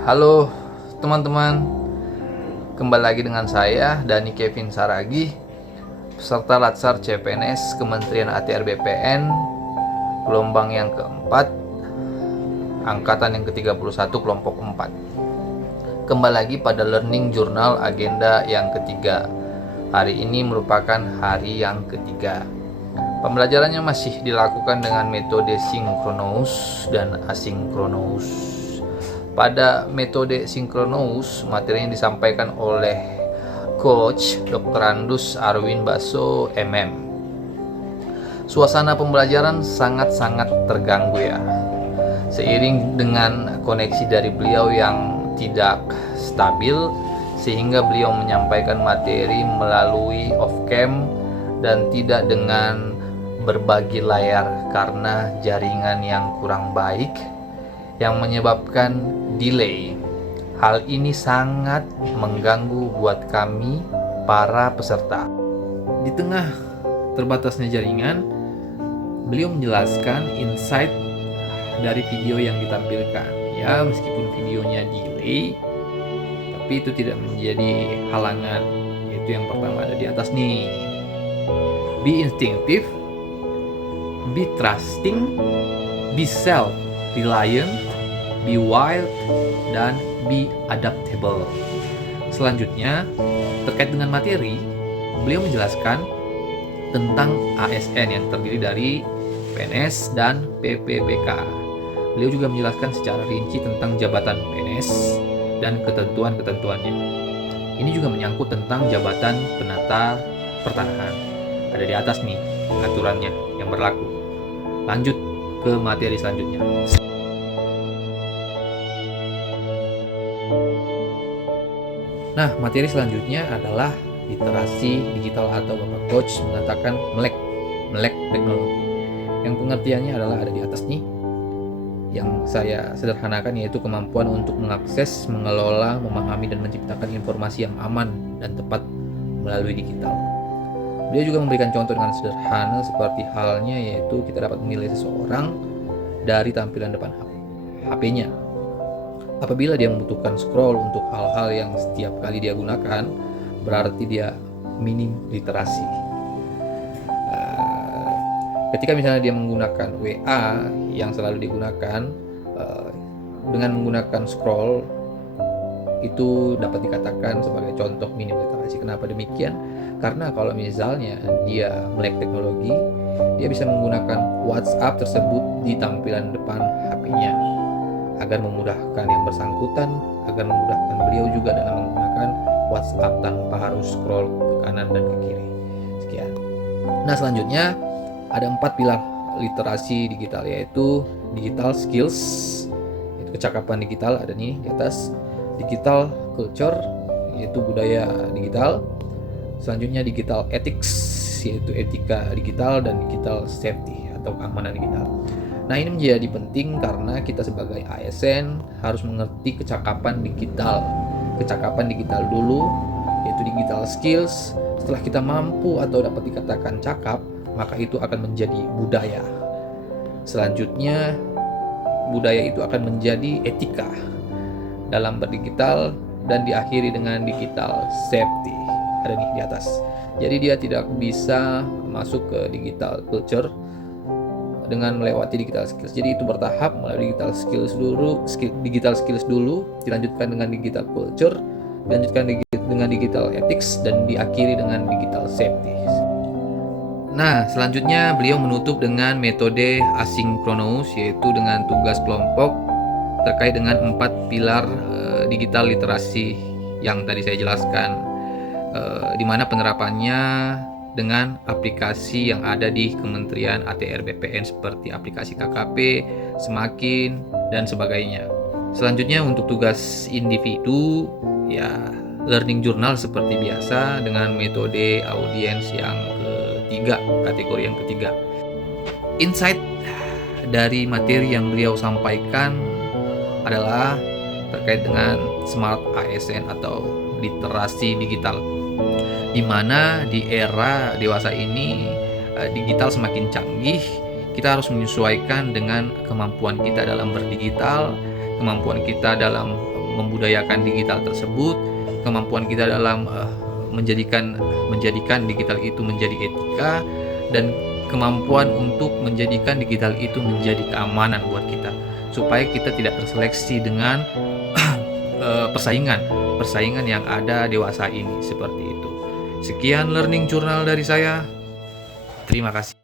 Halo teman-teman, kembali lagi dengan saya Dani Kevin Saragi, peserta Latsar CPNS Kementerian ATR BPN, gelombang yang keempat, angkatan yang ke-31, kelompok 4. Kembali lagi pada Learning Journal agenda yang ketiga. Hari ini merupakan hari yang ketiga. Pembelajarannya masih dilakukan dengan metode sinkronous dan asinkronous. Pada metode sinkronous, materinya disampaikan oleh Coach Dr. Andus Arwin Baso MM. Suasana pembelajaran sangat-sangat terganggu ya. Seiring dengan koneksi dari beliau yang tidak stabil, sehingga beliau menyampaikan materi melalui off-cam dan tidak dengan berbagi layar karena jaringan yang kurang baik yang menyebabkan delay. Hal ini sangat mengganggu buat kami para peserta. Di tengah terbatasnya jaringan, beliau menjelaskan insight dari video yang ditampilkan. Ya, meskipun videonya delay, tapi itu tidak menjadi halangan. Yaitu yang pertama ada di atas nih. Be instinctive, be trusting, be self-reliant, be wild, dan be adaptable. Selanjutnya, terkait dengan materi, beliau menjelaskan tentang ASN yang terdiri dari PNS dan PPBK. Beliau juga menjelaskan secara rinci tentang jabatan PNS dan ketentuan-ketentuannya. Ini juga menyangkut tentang jabatan penata pertanahan. Ada di atas nih aturannya yang berlaku. Lanjut ke materi selanjutnya. Nah, materi selanjutnya adalah literasi digital atau Bapak Coach mengatakan melek teknologi. Yang pengertiannya adalah ada di atas nih. Yang saya sederhanakan yaitu kemampuan untuk mengakses, mengelola, memahami dan menciptakan informasi yang aman dan tepat melalui digital. Beliau juga memberikan contoh dengan sederhana seperti halnya yaitu kita dapat menilai seseorang dari tampilan depan HP-nya. Apabila dia membutuhkan scroll untuk hal-hal yang setiap kali dia gunakan, berarti dia minim literasi. Ketika misalnya dia menggunakan WA yang selalu digunakan dengan menggunakan scroll, itu dapat dikatakan sebagai contoh minim literasi. Kenapa demikian? Karena kalau misalnya dia melek teknologi, dia bisa menggunakan WhatsApp tersebut di tampilan depan HP-nya agar memudahkan yang bersangkutan, agar memudahkan beliau juga dalam menggunakan WhatsApp tanpa harus scroll ke kanan dan ke kiri. Sekian. Nah, selanjutnya ada 4 pilar literasi digital, yaitu digital skills, yaitu kecakapan digital ada nih di atas, digital culture, yaitu budaya digital, selanjutnya digital ethics, yaitu etika digital, dan digital safety atau keamanan digital. Nah, ini menjadi penting karena kita sebagai ASN harus mengerti kecakapan digital dulu, yaitu digital skills. Setelah kita mampu atau dapat dikatakan cakap, maka itu akan menjadi budaya. Selanjutnya, budaya itu akan menjadi etika dalam berdigital, dan diakhiri dengan digital safety. Ada nih di atas. Jadi dia tidak bisa masuk ke digital culture dengan melewati digital skills. Jadi itu bertahap, melalui digital skills dulu, dilanjutkan dengan digital culture, dilanjutkan dengan digital ethics, dan diakhiri dengan digital safety. Nah, selanjutnya beliau menutup dengan metode asinkronous, yaitu dengan tugas kelompok terkait dengan 4 pilar digital literasi yang tadi saya jelaskan, di mana penerapannya dengan aplikasi yang ada di Kementerian ATR BPN seperti aplikasi KKP, Semakin, dan sebagainya. Selanjutnya untuk tugas individu, ya learning journal seperti biasa dengan metode audiens yang ketiga, kategori yang ketiga. Insight dari materi yang beliau sampaikan adalah terkait dengan smart ASN atau literasi digital, di mana di era dewasa ini digital semakin canggih. Kita harus menyesuaikan dengan kemampuan kita dalam berdigital, kemampuan kita dalam membudayakan digital tersebut, kemampuan kita dalam menjadikan digital itu menjadi etika, dan kemampuan untuk menjadikan digital itu menjadi keamanan buat kita, supaya kita tidak terseleksi dengan persaingan yang ada dewasa ini, seperti itu. Sekian learning journal dari saya. Terima kasih.